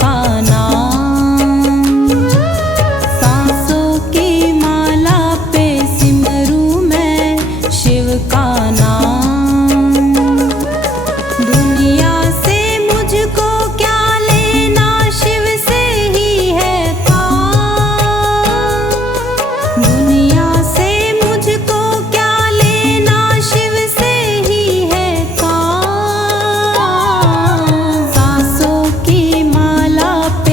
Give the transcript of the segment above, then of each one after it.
का नाम। सांसों की माला पे सिमरू मैं शिव का नाम। दुनिया से मुझको क्या लेना, शिव से ही है काम। दुनिया से मुझको क्या लेना, शिव से ही है काम। सांसों की माला पे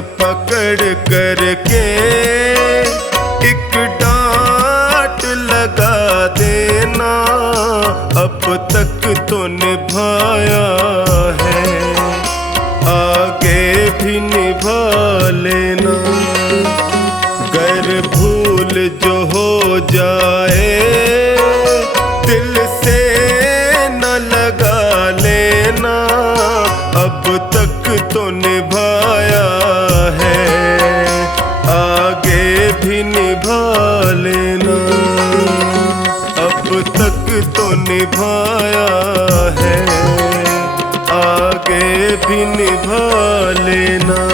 पकड़ करके एक डांट लगा देना, अब तक तो निभाया है, आगे भी निभा लेना। गर भूल जो हो जाए दिल से न लगा लेना, अब तक तो निभाया है, आगे भी निभा लेना। अब तक तो निभाया है, आगे भी निभा लेना।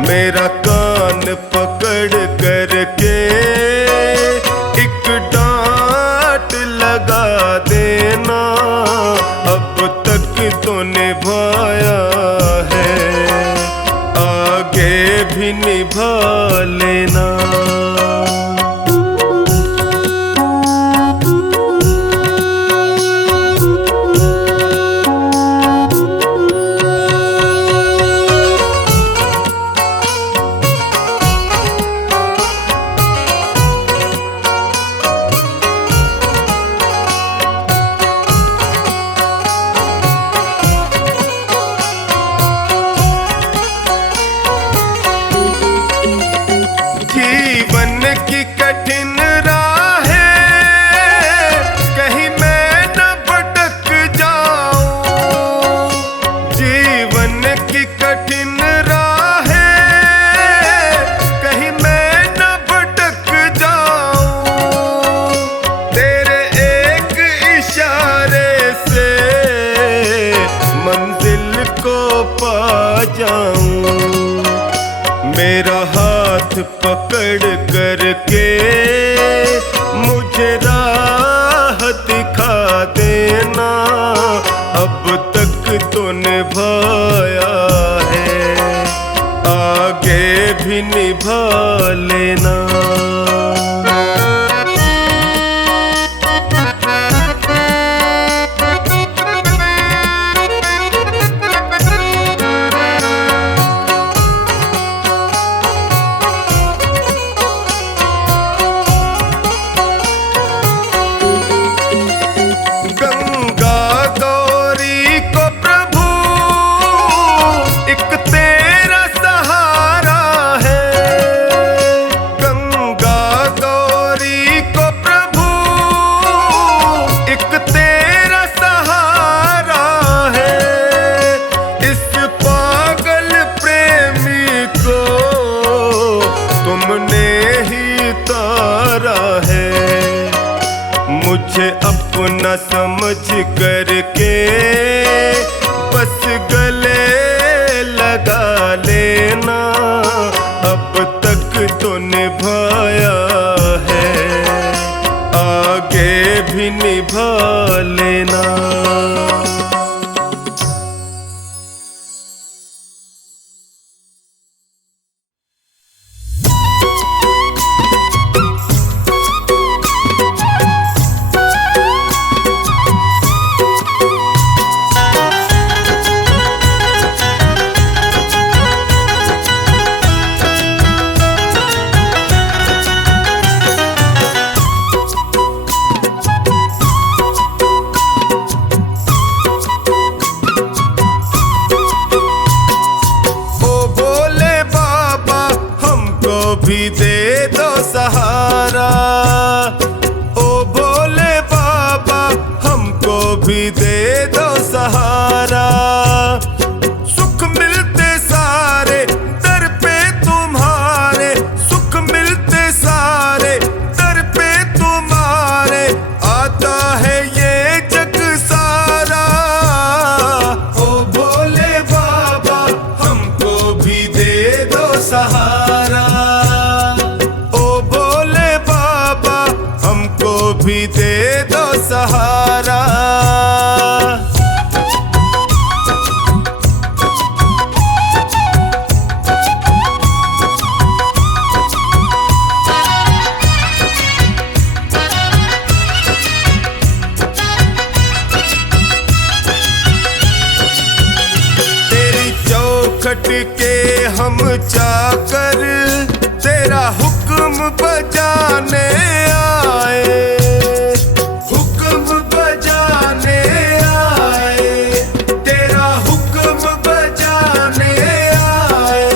मेरा कान पकड़ करके एक डांट लगा देना, अब तक तो निभाया है, आगे भी निभा लेना। जीवन की कठिन राहें कहीं मैं न भटक जाऊं, जीवन की कठिन राहें कहीं मैं न भटक जाऊं, तेरे एक इशारे से मंजिल को पा जाऊं। मेरा हाथ पकड़ करके मुझे राह दिखा देना, अब तक तो निभाया है, आगे भी निभा लेना। मुझे अपना समझ करके बस गले लगा लेना, अब तक तो निभाया है, आगे भी निभा लेना। दे दो सहारा। खट के हम चाकर तेरा हुक्म बजाने आए, हुक्म बजाने आए, तेरा हुक्म बजाने आए।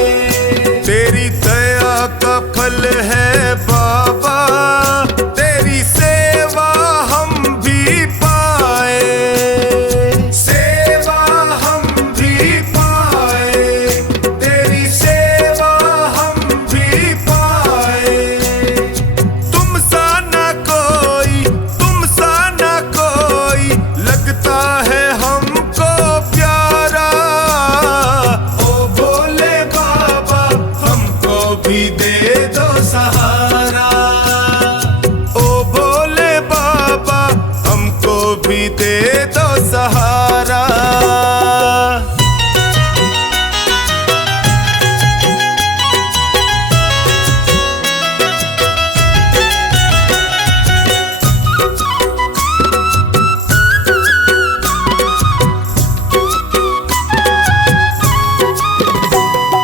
तेरी दया का फल है बाबा, तेरी सेवा हम भी पाए, सेवा हम भी पाए, तेरी सेवा हम भी पाए। तुम सा ना कोई, तुम सा ना कोई लगता है हमको प्यारा। ओ भोले बाबा हमको भी दे दो सहारा, ओ भोले बाबा हमको भी दे दो सहारा।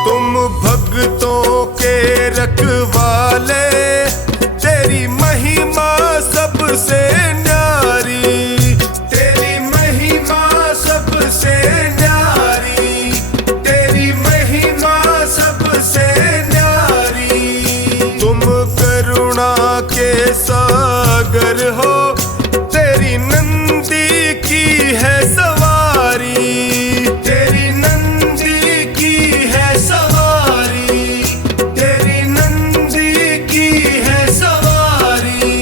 तुम भक्तों के रखवाले, तेरी महिमा सबसे न्यारी, तेरी महिमा सबसे न्यारी, तेरी महिमा सबसे न्यारी। तुम करुणा के सागर हो, तेरी नंदी की है सवारी, तेरी नंदी की है सवारी, तेरी नंदी की है सवारी।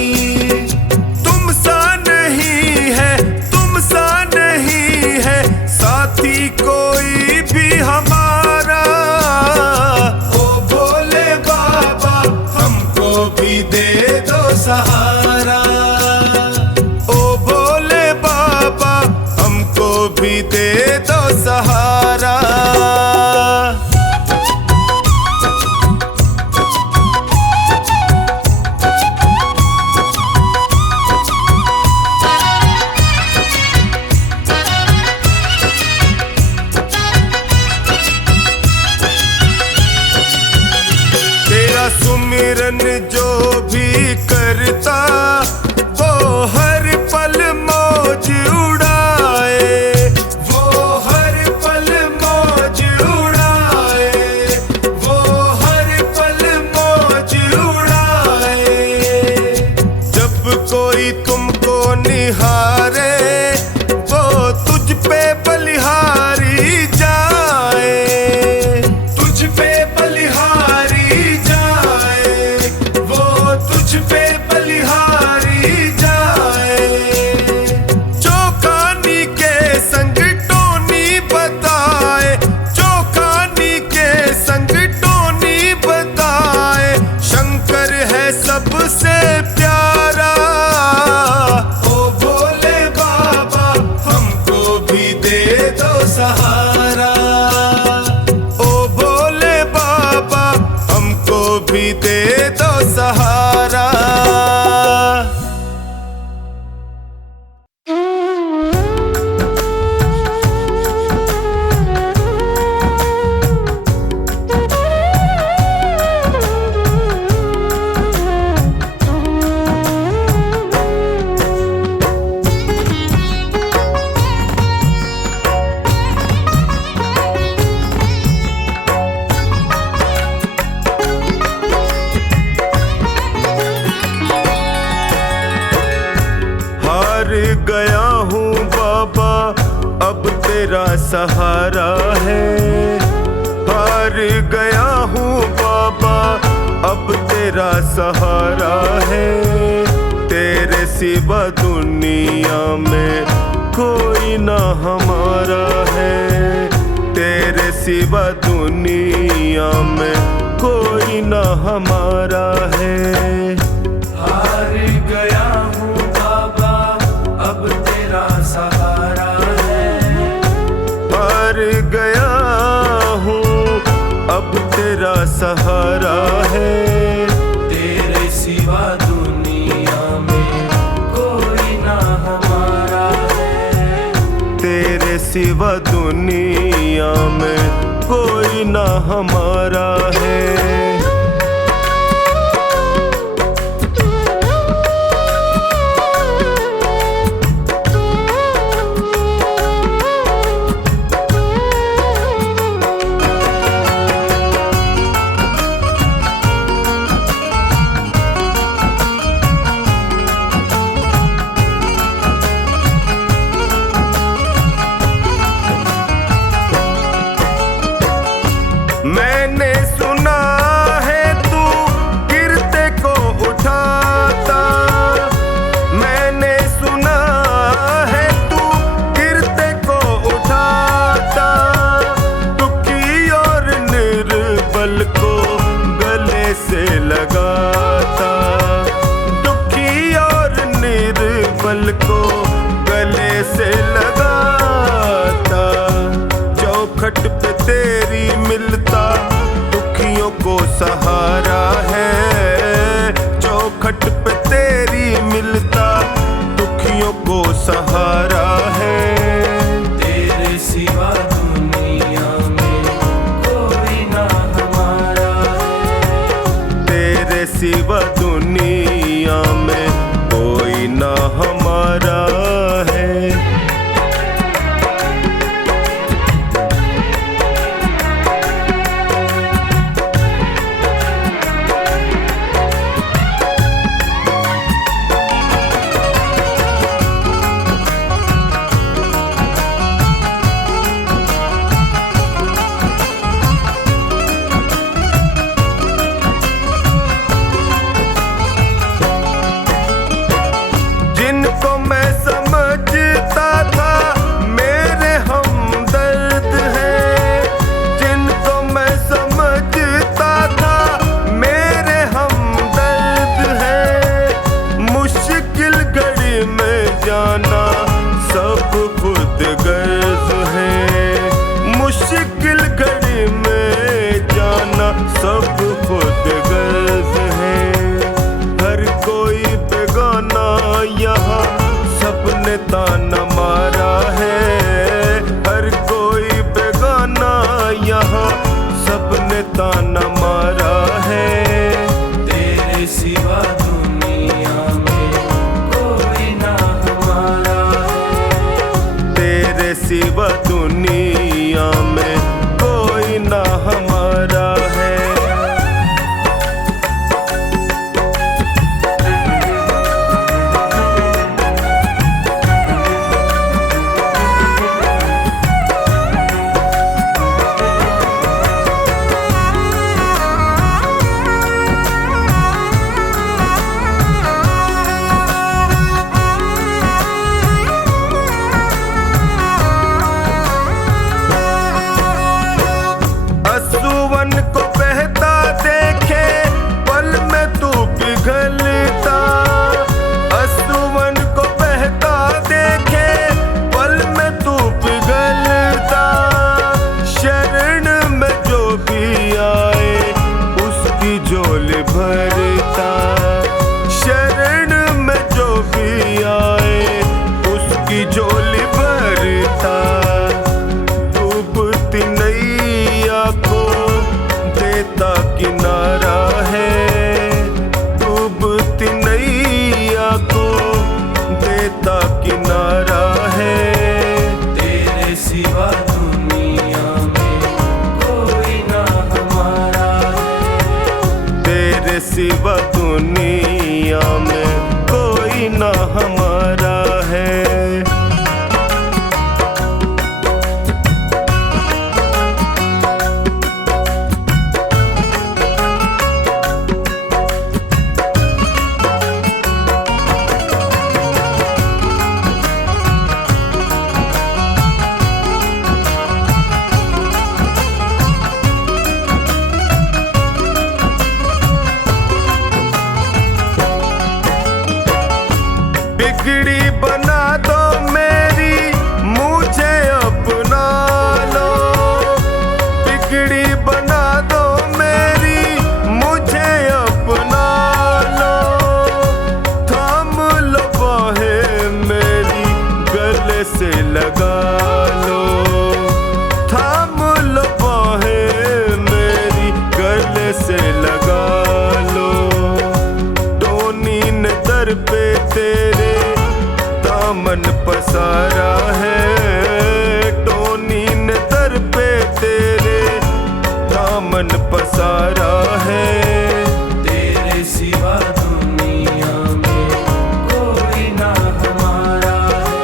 तुम सा नहीं है, तुम सा नहीं है साथी कोई भी हमारा। ओ भोले बाबा हमको भी दे दो सहारा, ओ भोले बाबा हमको भी दे दो सहारा। तेरा सुमिरन जो भी करता, वो हर पल मौज उड़ाए, वो हर पल मौज उड़ाए, वो हर पल मौज उड़ाए। जब कोई तुमको निहारे, वो तुझ पे बलिहारी जाए, तुझ पे बलिहारी जाए, वो तुझ पे बलिहारी जाए। चौकानी के संग टोनी बताए, चौकानी के संग टोनी बताए, शंकर है सबसे प्यारा। ओ भोले बाबा हमको भी दे दो सहारा, ओ भोले बाबा हमको भी दे दो सहारा। हार गया हूँ बाबा अब तेरा सहारा है, हार गया हूँ बाबा अब तेरा सहारा है। तेरे सिवा दुनिया में कोई ना हमारा है, तेरे सिवा दुनिया में कोई ना हमारा है। हार गया हूँ बाबा सिवा दुनिया में कोई ना हमारा है। मैंने सुना है तू गिरते को उठाता, मैंने सुना है तू गिरते को उठाता, दुखी और निर्बल को गले से लगाता, दुखी और निर्बल को गले से लगाता। चौखट पे तेरी मिलता दुखियों को सहारा है, चौखट पे तेरी मिलता दुखियों को सहारा है। तेरे सिवा दुनिया में कोई ना हमारा है, तेरे सिवा दुनिया में कोई ना हमारा है। जिनको मैं समझता था मेरे हमदर्द हैं, जिनको मैं समझता था मेरे हमदर्द हैं, मुश्किल घड़ी में जाना सब खुद गर्ज है, मुश्किल घड़ी में जाना सब खुद गर्ज है। हर कोई बेगाना यहाँ सबने ताना मारा है, हर कोई बेगाना यहाँ सबने ताना मारा है। तेरे सिवा दुनिया में कोई ना हमारा है, तेरे सिवा दुनिया में कोई ना हमारा है। असुवन को बहता देखे पल में तू पिघलता, असुवन को बहता देखे पल में तू पिघलता, शरण में जो भी आए उसकी झोली भरता, शरण में जो भी आए उसकी झोली भरता। डूबती नैया को देता किनारा है, डूबती नैया को देता किनारा है। तेरे सिवा दुनिया में कोई ना हमारा है, तेरे सिवा दुनिया में कोई ना हमारा है। बिगड़ी बना दो मेरी मुझे अपना लो, बिगड़ी बना दो मेरी मुझे अपना लो, थाम लो बाहें मेरी गले से लगा लो, दामन पसारा है, टोनी ने दर पे तेरे दामन पसारा है। तेरे सिवा दुनिया में कोई ना हमारा है,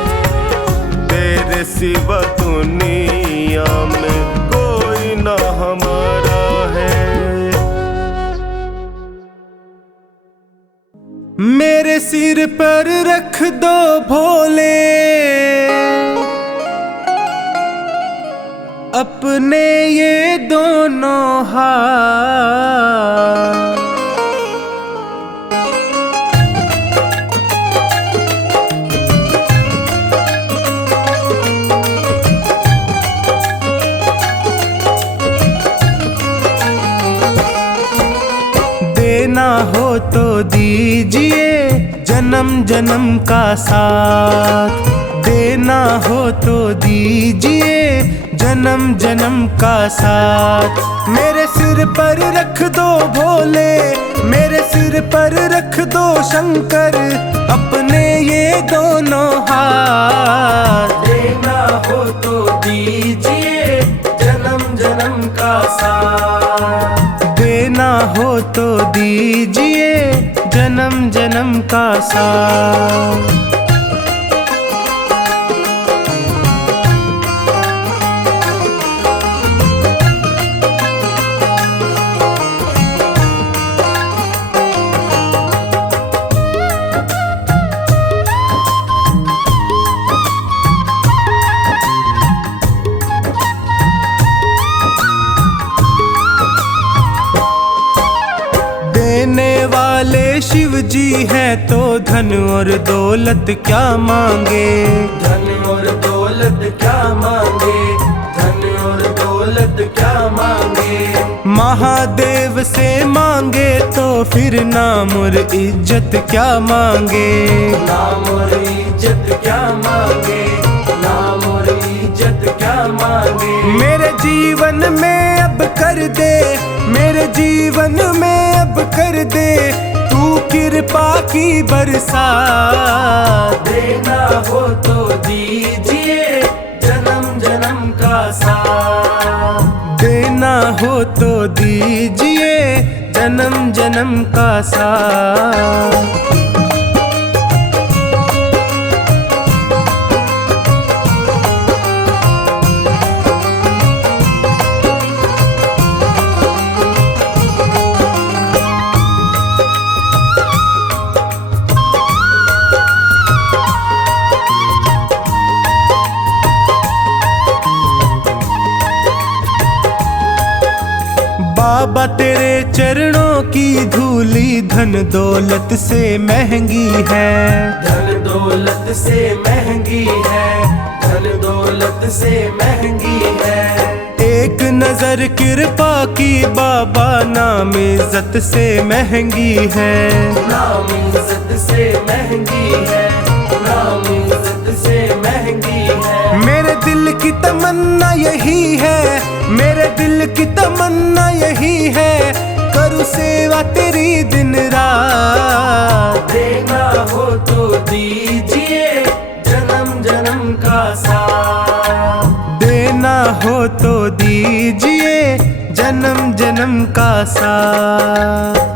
तेरे सिवा दुनिया में कोई ना हमारा है। मेरे सिर पर रख दो भोले अपने ये दोनों हाथ, देना हो तो दीजिए जन्म जन्म का साथ, देना हो तो दीजिए जन्म जन्म का साथ। मेरे सिर पर रख दो भोले, मेरे सिर पर रख दो शंकर अपने ये दोनों हाथ, देना हो तो दीजिए जन्म जन्म का साथ, देना हो तो दीजिए जन्म जन्म का साथ। देने वाले शिव जी हैं तो धन और दौलत क्या मांगे, धन और दौलत क्या मांगे, धन और दौलत क्या मांगे। महादेव से मांगे तो फिर नाम और इज्जत क्या मांगे, नाम और इज्जत क्या मांगे, नाम और इज्जत क्या मांगे। मेरे जीवन में अब कर दे, मेरे जीवन में अब कर दे तू कृपा की बरसात, देना हो तो दीजिए जन्म जन्म का साथ, देना हो तो दीजिए जन्म जन्म का साथ। बाबा तेरे चरणों की धूली धन दौलत से महंगी है, धन दौलत से महंगी है, धन दौलत से महंगी है। एक नजर कृपा की बाबा नाम इज्जत से महंगी है, नाम इज्जत से महंगी है, नाम इज्जत से महंगी है। मेरे दिल की तमन्ना यही है, मेरे दिल की तमन्ना यही है करूँ सेवा तेरी दिन रात, देना हो तो दीजिए जन्म जन्म का साथ, देना हो तो दीजिए जन्म जन्म का साथ।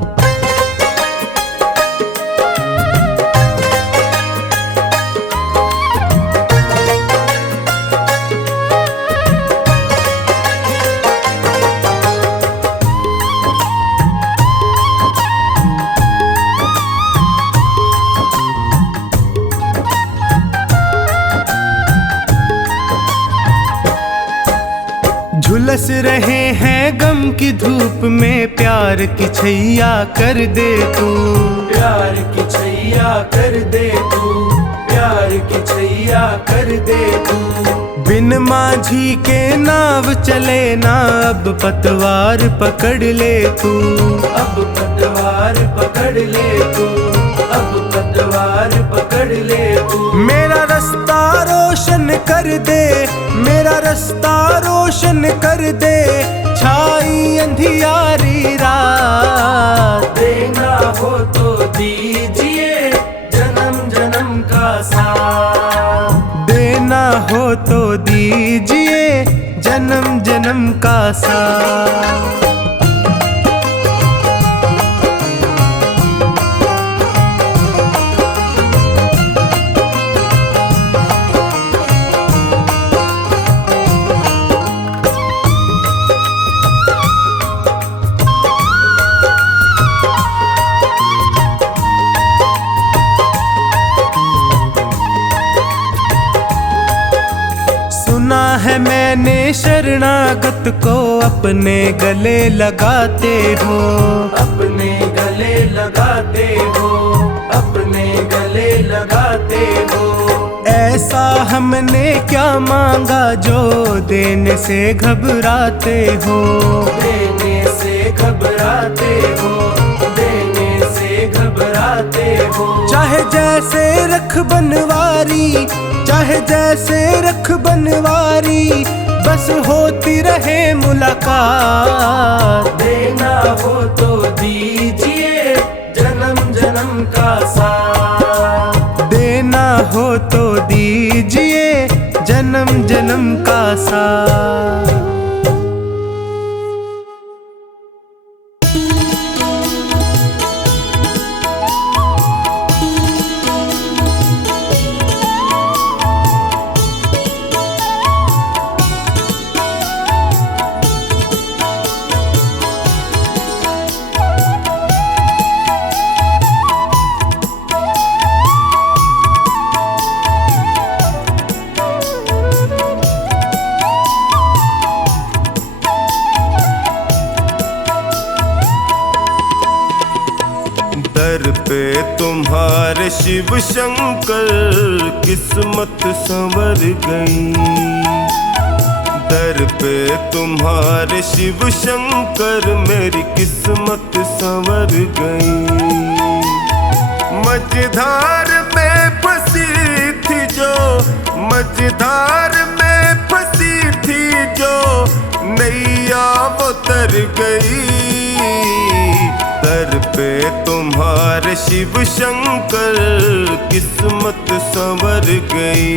झुलस रहे हैं गम की धूप में प्यार की छैया कर दे तू, प्यार की छैया कर दे तू, प्यार की छैया कर दे तू। बिन माझी के नाव चले ना अब पतवार पकड़ ले तू, अब पतवार पकड़ ले तू, अब पतवार पकड़ ले तू। मेरा रास्ता रोशन कर दे, मेरा रास्ता रोशन कर दे छाई अंधियारी रात, देना हो तो दीजिए जन्म जन्म का साथ, हो तो दीजिए जन्म जन्म का साथ। सुना है मैंने शरणागत को अपने गले लगाते हो, अपने गले लगाते हो, अपने गले लगाते हो। ऐसा हमने क्या मांगा जो देने से घबराते हो, देने से घबराते हो, देने से घबराते हो। चाहे जैसे रख बनवारी, चाहे जैसे रख बनवारी, बस होती रहे मुलाकात। देना हो तो दीजिए जन्म जन्म का साथ। देना हो तो दीजिए जन्म जन्म का साथ। दर पे तुम्हारे शिव शंकर किस्मत संवर गई। दर पे तुम्हारे शिव शंकर मेरी किस्मत संवर गई। मझधार में फंसी थी जो, मझधार में फंसी थी जो, नैया वो तर गई। दर पे तुम्हारे शिव शंकर किस्मत संवर गई।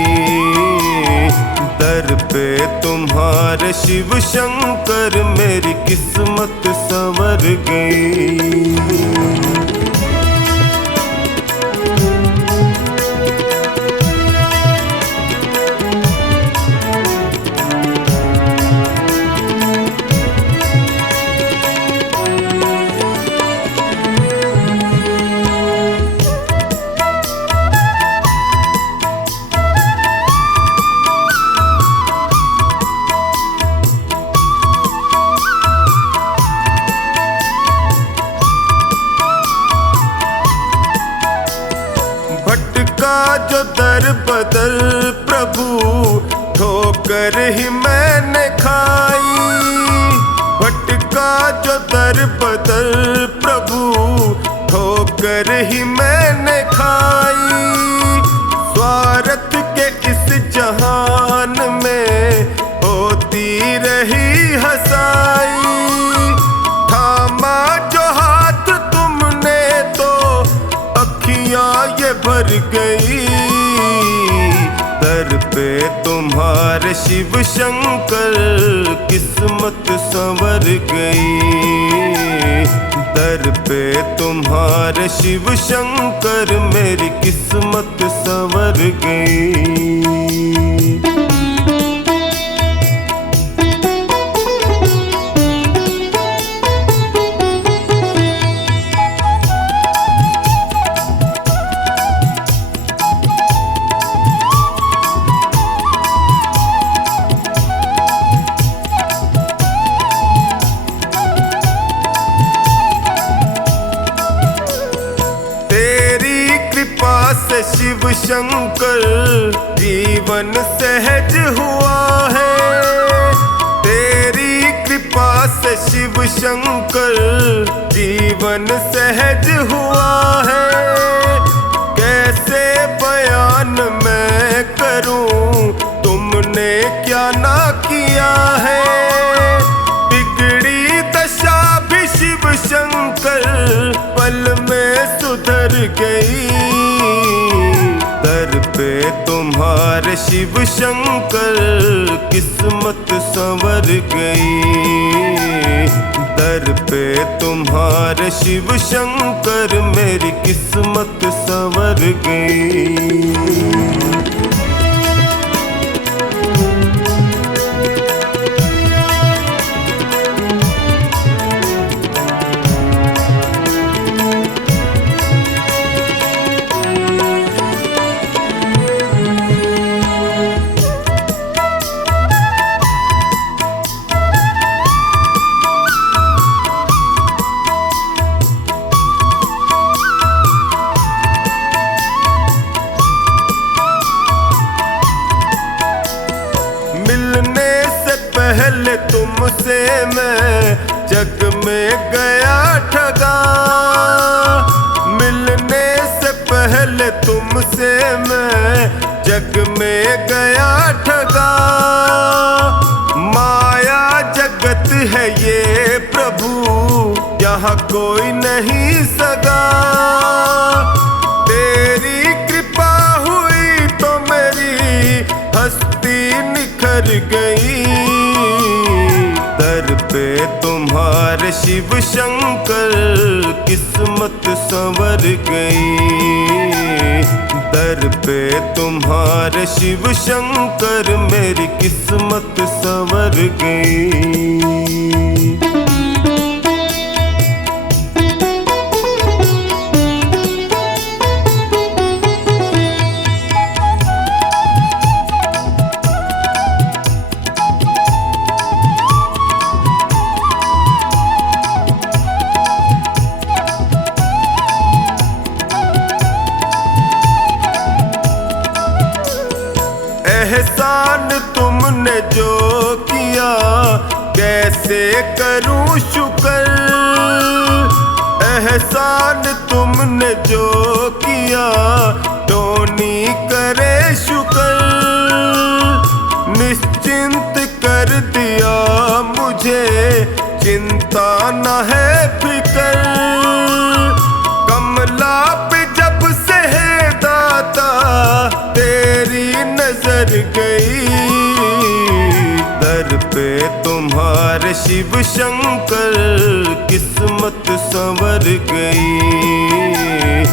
दर पे तुम्हारे शिव शंकर मेरी किस्मत संवर गई। भटका जो दर बदर प्रभु ठोकर ही मैंने खाई। भटका जो दर बदर प्रभु ठोकर ही मैंने खाई। स्वार्थ के इस जहान में होती रही हंसाई। थामा जो हाथ तुमने तो अखियां ये भर गई। दर पे तुम्हारे शिव शंकर किस्मत संवर गई। दर पे तुम्हारे शिव शंकर मेरी किस्मत संवर गई। से शिव शंकर जीवन सहज हुआ है। तेरी कृपा से शिव शंकर जीवन सहज हुआ है। कैसे बयान मैं करूं तुमने क्या ना किया है। बिगड़ी दशा भी शिव शंकर पल में सुधर गई। दर पे तुम्हारे तुम्हारे शिव शंकर किस्मत संवर गई। दर पे तुम्हारे शिव शंकर मेरी किस्मत संवर गई। मिलने से पहले तुमसे मैं जग में गया ठगा। मिलने से पहले तुमसे मैं जग में गया ठगा। माया जगत है ये प्रभु, यहाँ कोई नहीं सगा। तेरी कृपा हुई तो मेरी हस्ती निखर गई। दर पे तुम्हारे शिव शंकर किस्मत संवर गई। दर पे तुम्हारे शिव शंकर मेरी किस्मत संवर गई। एहसान तुमने जो किया कैसे करूं शुक्र। एहसान तुमने जो किया टोनी करे शुक्र। निश्चिंत कर दिया मुझे चिंता न है फिकर। कमला पे जब से है दाता तेरी नजर गई। दर पे तुम्हारे शिव शंकर किस्मत संवर गई।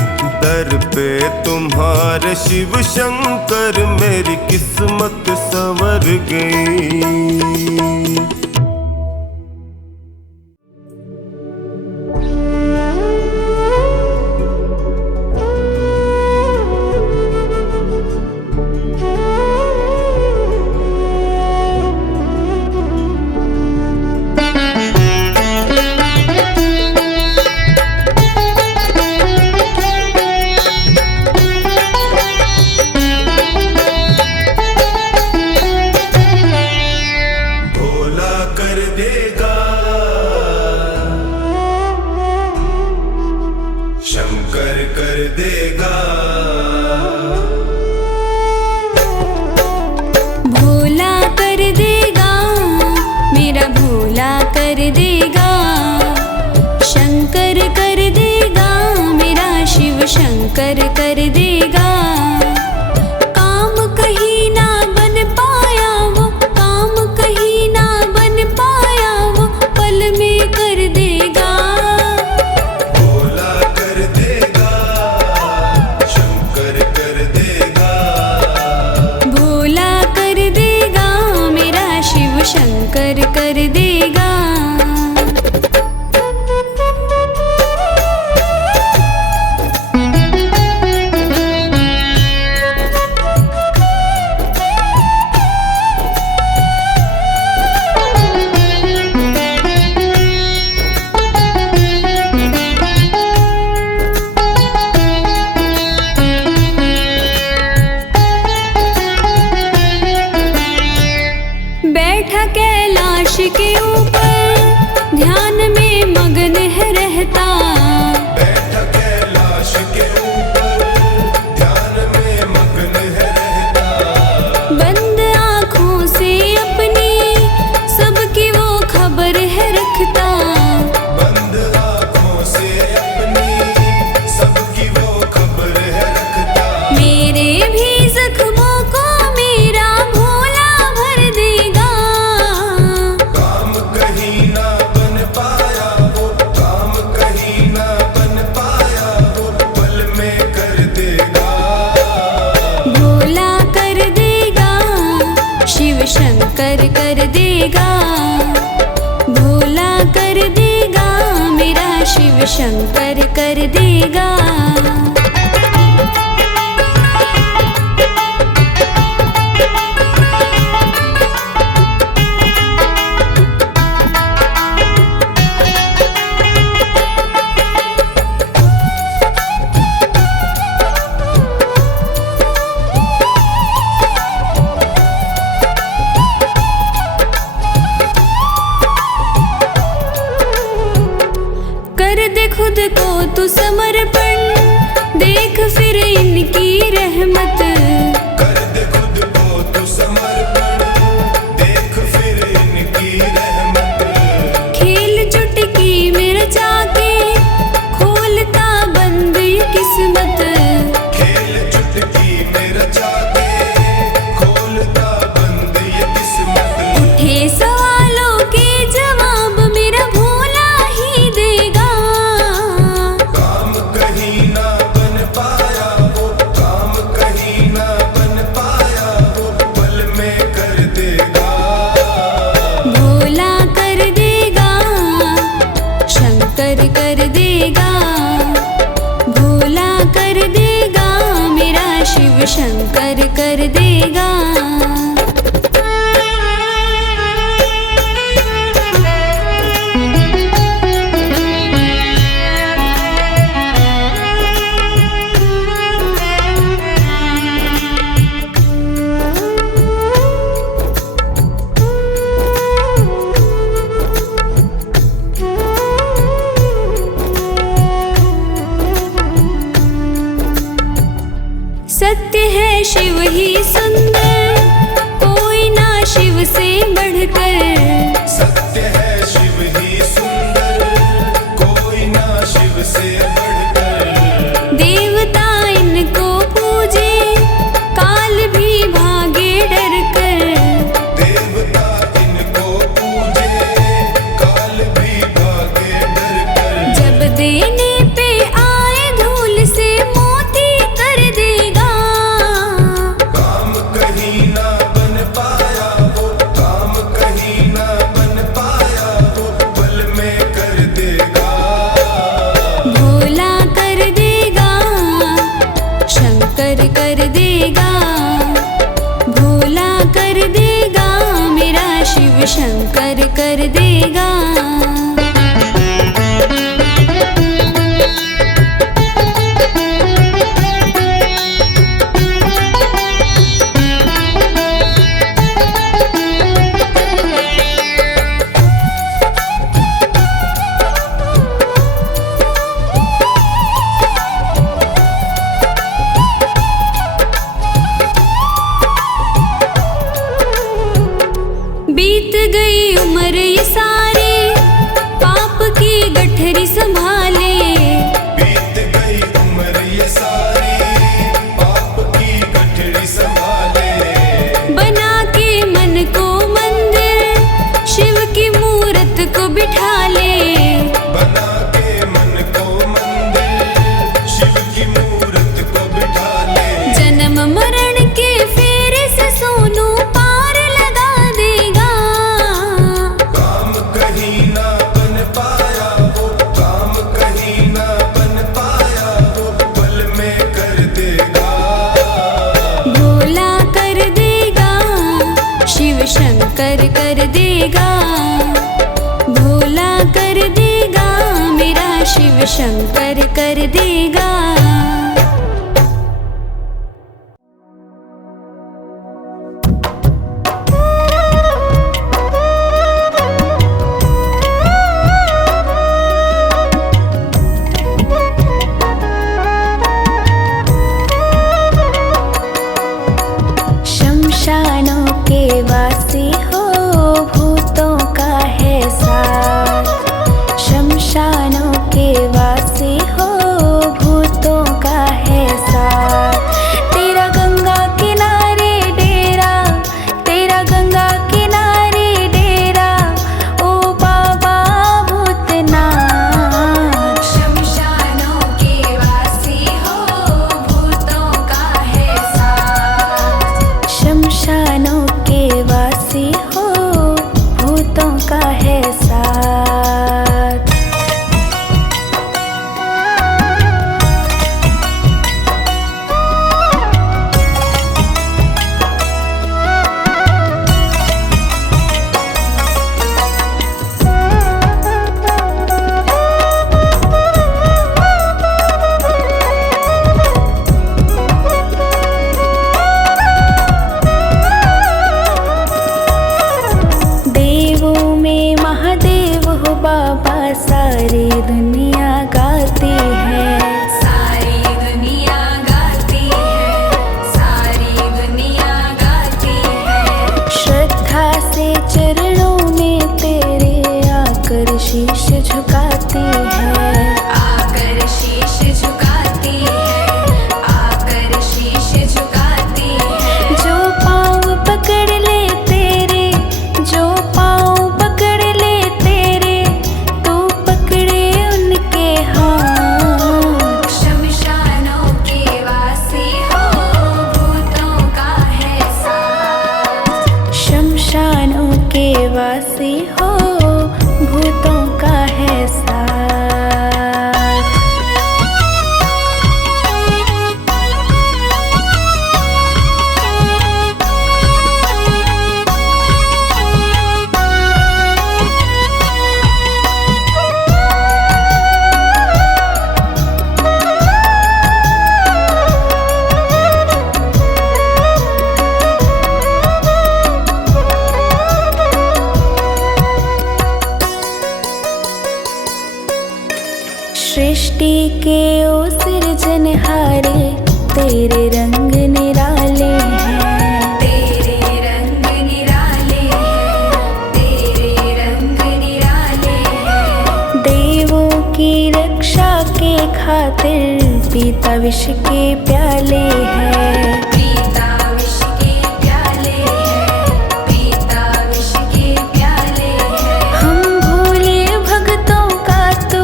दर पे तुम्हारे शिव शंकर मेरी किस्मत संवर गई। शंकर कर देगा। भोला कर देगा, मेरा भोला कर देगा। शंकर कर देगा, मेरा शिव शंकर कर देगा। काम कहीं ना बन पाया वो, काम कहीं ना बन पाया वो, पल में कर देगा। शंकर कर देगा। बैठा कैलाश भोला कर देगा, शिव शंकर कर देगा। भोला कर देगा, मेरा शिव शंकर कर देगा। कर दे खुद को तू समर्पण, देख फिर इनकी रहमत। कर दे खुद को तू समर्पण, देख फिर इनकी रहमत। खेल चुटकी में रचा के खोलता बंद ये किस्मत। खेल चुटकी में रचा के खोलता बंद ये किस्मत। उठे सवालों के जवाब मेरा भोला ही देगा। काम कहीं ना बन पाया वो, काम कहीं ना बन पाया वो, पल में कर देगा। भोला कर देगा, शंकर कर देगा। भोला कर देगा, मेरा शिव शंकर कर देगा। सत्य है शिव ही सुंदर, कोई ना शिव से बढ़कर। सत्य है शिव ही सुंदर, कोई ना शिव से बढ़कर। देवता इनको पूजे, काल भी भागे डर कर। देवता इनको पूजे, काल भी भागे डर कर। जब देने पे आए धूल से मोती कर देगा। काम कहीं ना बन पाया वो, काम कहीं ना बन पाया वो, पल में कर देगा। भोला कर देगा, शंकर कर देगा। भोला कर देगा, मेरा शिव शंकर कर देगा। बीत गई उम्र ये सारी, पाप की गठरी संभाले। बीत गई उम्र ये सारी, पाप की गठरी संभाले। बना के मन को मंदिर, शिव की मूरत को बिठा ले। बना के मन को मंदिर, शिव की मूरत को बिठा ले। जन्म मरण के फेरे से सोनू पार लगा देगा। काम कहीं ना बन पाया वो, काम कहीं ना बन पाया वो, पल में कर देगा। भोला कर देगा, शिव शंकर कर देगा। भोला कर देगा, मेरा शिव शंकर कर देगा। शमशानों के वासी हो, भूतों का है साथ। शमशानों के वासी हो, भूतों का है साथ। तेरा गंगा किनारे डेरा, तेरा गंगा किनारे डेरा, ओ बाबा भूतनाथ। शमशानों के वासी हो, भूतों का है साथ। सारी दुनिया गाती है, सारी दुनिया गाती है, सारी दुनिया गाती है। श्रद्धा से चरणों में तेरे आकर शीश झुकाती है, आकर शीश झुकाती है, आकर शीश झुकाती है। जो पाँव पकड़ ले तेरे, जो पाँव पकड़ ले तेरे, तू पकड़े उनके हाथ। शमशानों के वासी हो, भूतों का है साथ। शमशानों के वासी हो, भूतों का है साथ। सृष्टि के ओ सिरजनहारे, तेरे रंग निराले हैं, तेरे रंग निराले हैं, तेरे रंग निराले हैं। देवों की रक्षा के खातिर पीता विष के प्याले हैं, पीता विष के प्याले हैं, पीता विष के प्याले हैं। हम भोले भक्तों का तू,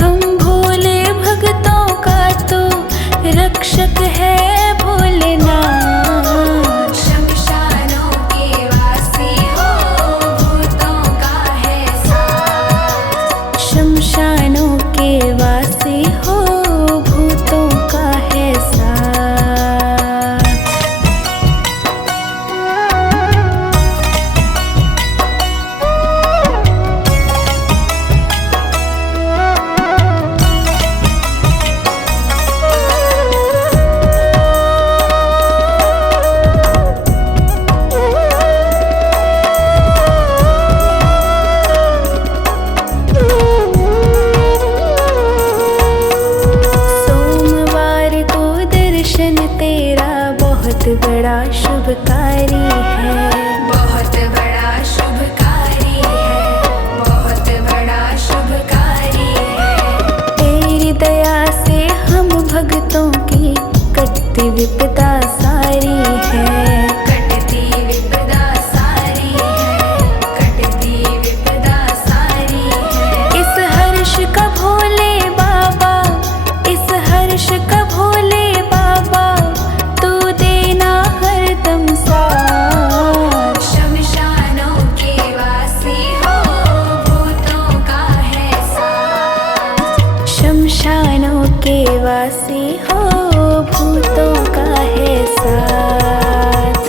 हम भोले भक्तों का तू रक्षक है भोलेनाथ। शमशानों के वासी हो, भूतों का है साथ। शमशानों के वासी हो, भूतों का है साथ। सोमवार को दर्शन तेरा बहुत बड़ा शुभकारी है, बहुत बड़ा शुभकारी है, बहुत बड़ा शुभकारी है। तेरी दया से हम भक्तों की कटती विपदा सारी है, कटती विपदा सारी है, कटती विपदा सारी है। इस हर्ष का भोले बाबा, इस हर्ष का भोले बाबा, तू देना हरदम साथ। शमशानों के वासी हो, भूतों का है साथ। शमशानों के वासी हो, भूतों का है साथ।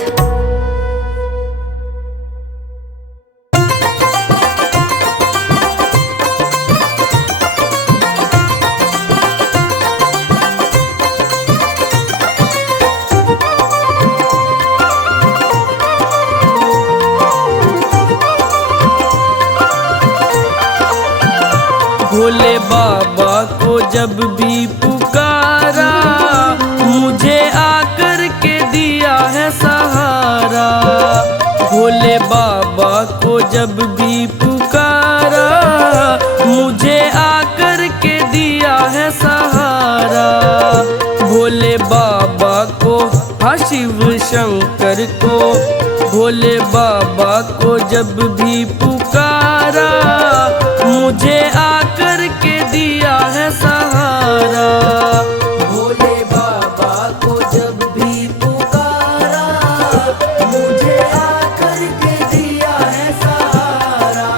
भोले बाबा को जब भी पुकारा, मुझे आकर के दिया है सहारा। भोले बाबा को जब भी पुकारा, मुझे आकर के दिया है सहारा। भोले बाबा को, हाँ शिव शंकर को, भोले बाबा को जब भी पुकारा, मुझे आकर के दिया है सहारा। भोले बाबा को जब भी पुकारा, मुझे आकर के दिया है सहारा।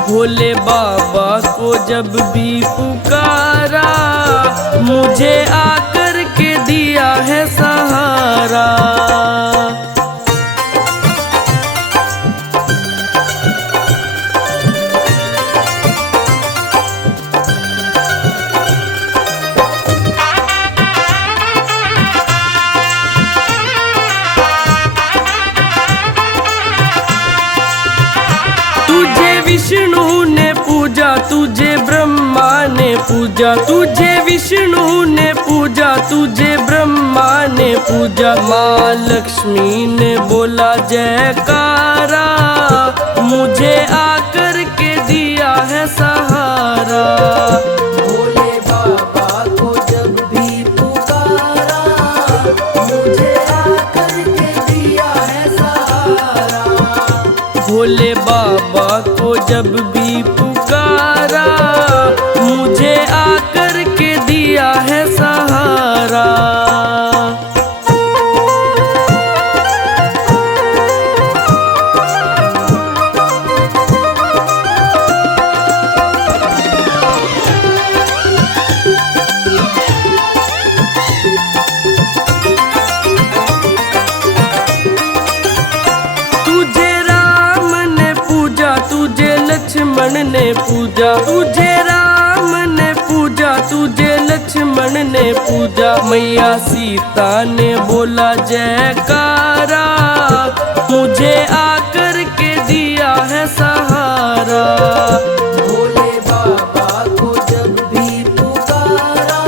भोले बाबा को जब भी पुकारा, मुझे आकर के दिया है सहारा। तुझे विष्णु ने पूजा, तुझे पूजा, तुझे विष्णु ने पूजा, तुझे ब्रह्मा ने पूजा, माँ लक्ष्मी ने बोला जयकारा, मुझे आकर के दिया है सहारा। भोले बाबा को जब भी पुकारा, मुझे आकर के दिया है सहारा। भोले बाबा को जब भी पुकारा, मुझे आकर के दिया है सहारा। लक्ष्मण ने पूजा, तुझे राम ने पूजा, तुझे लक्ष्मण ने पूजा, मैया सीता ने बोला जयकारा, मुझे आकर के दिया है सहारा। भोले बाबा को जब भी पुकारा,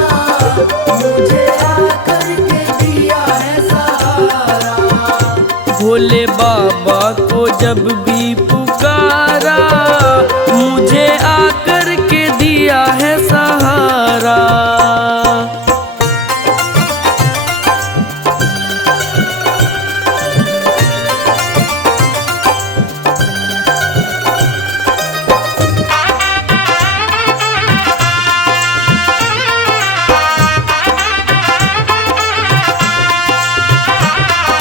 मुझे आकर के दिया है सहारा। भोले बाबा को जब भी पुकारा, मुझे आकर के दिया है सहारा।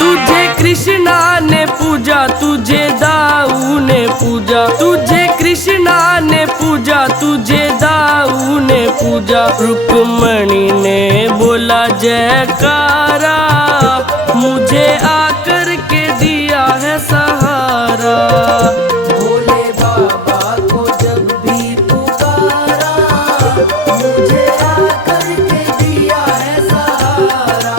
तुझे कृष्णा ने पूजा, तुझे दाऊ ने पूजा, तुझे कृष्णा ने पूजा, तुझे दाऊ ने पूजा, रुक्मणी ने बोला जयकारा, मुझे आकर के दिया है सहारा। भोले बाबा को जब भी पुकारा, मुझे आकर के दिया है सहारा।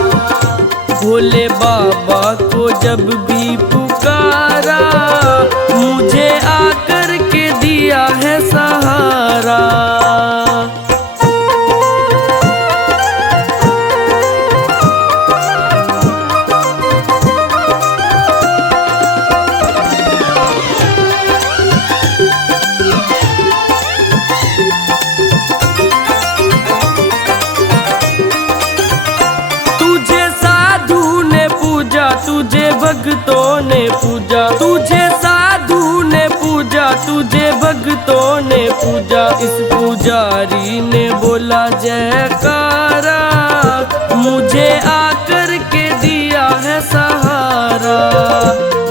भोले बाबा को जब भी पुकारा, मुझे आकर के दिया है सहारा। तुझे भक्तों ने पूजा, तुझे साधु ने पूजा, तुझे भक्तों ने पूजा, इस पुजारी ने बोला जयकारा, मुझे आकर के दिया है सहारा।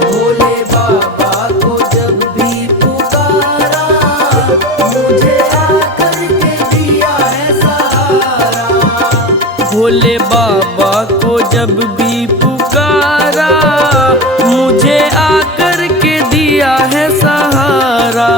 भोले बाबा को जब भी पुकारा, मुझे आकर के दिया है सहारा। भोले बाबा को जब भी पुकारा, मुझे आकर के दिया है सहारा।